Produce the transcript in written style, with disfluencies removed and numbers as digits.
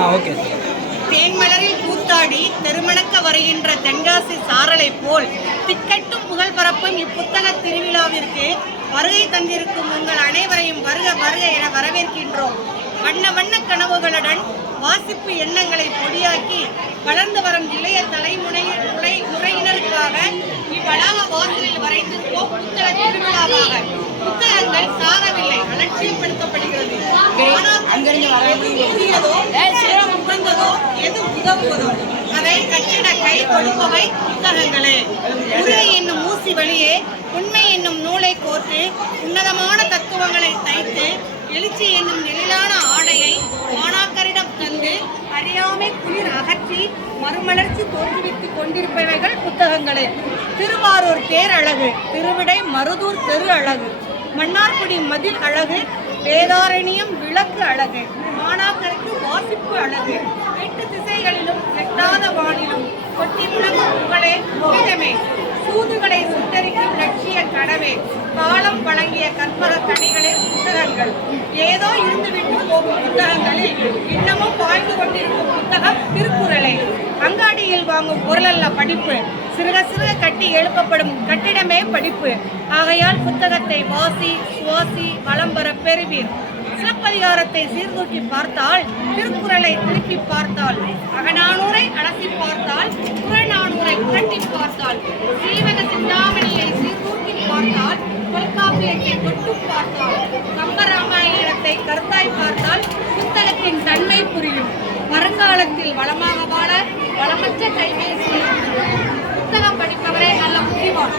Okay. தேன்மலரில் கூத்தாடி திருமணக்க வருகின்ற தென்காசி சாரலை போல் திக்கட்டும் புகழ் பரப்பும் இப்புத்தக திருவிழாவிற்கு வருகை தந்திருக்கும் உங்கள் அனைவரையும் வருக வருக என வரவேற்கின்றோம். வண்ண வண்ண கனவுகளுடன் வாசிப்பு எண்ணங்களை பொடியாக்கி வளர்ந்து வரும் இளைய தலைமுறையினருக்காக இவ்வளாக வாசலில் வரைந்திருப்போம் புத்தக திருவிழாவாக. புத்தகங்கள் சாகவில்லை, அலட்சியப்படுத்தப்படுகிறது. உகந்ததோ எது உதவுவதோ அதை கட்டிட கை கொடுப்பவை புத்தகங்களே. உரை என்னும் ஊசி வழியே உண்மை என்னும் நூலை கோர்த்து உன்னதமான தத்துவங்களை தைத்து எழுச்சி என்னும் எழிலான ஆடையை மாணாக்கரிடம் தந்து அறியாமை குளிர் அகற்றி மறுமலர்ச்சி தோற்றுவித்துக் கொண்டிருப்பவைகள் புத்தகங்களே. திருவாரூர் தேர் அழகு, திருவிடை மருதூர் தெரு அழகு, மன்னார்குடி மதில் அழகு, வேதாரண்யம் விளக்கு அழகு, மாணாக்கருக்கு வாசிப்பு அழகு, 8 திசைகளிலும் எட்டாத வானிலும் கொட்டி முழங்கும் புகழே புனிதமே, சூதுகளை சுட்டரிக்கும் லட்சிய கடவே, காலம் வழங்கிய கற்பக கனிகளே புத்தகங்கள். ஏதோ இருந்துவிட்டு போகும் புத்தகங்களில் இன்னமும் வாழ்ந்து கொண்டிருக்கும் புத்தகம் திருக்குறளே. அங்காடியில் வாங்கும் பொருளல்ல படிப்பு, சிறுக சிறுக கட்டி எழுப்பப்படும் கட்டிடமே படிப்பு. ஆகையால் புத்தகத்தை வாசி சுவாசி வளம் பெற பெறுவீர். சிலப்பதிகாரத்தை சீர்தூக்கி பார்த்தால், திருக்குறளை திருப்பி பார்த்தால், அகநானூரை அலசி பார்த்தால், புறநானூரை புரட்டி பார்த்தால், சீவக சிந்தாமணியை சீர்தூக்கி பார்த்தால், தொல்காப்பியத்தை தொட்டு பார்த்தால், கம்பராமாயணத்தை கருத்தாய் பார்த்தால் புத்தகத்தின் தன்மை புரியும். வருங்காலத்தில் வளமாக வாழ வளமற்ற கைபேசி புத்தகம் படிப்பவரே நல்ல புத்திவான்.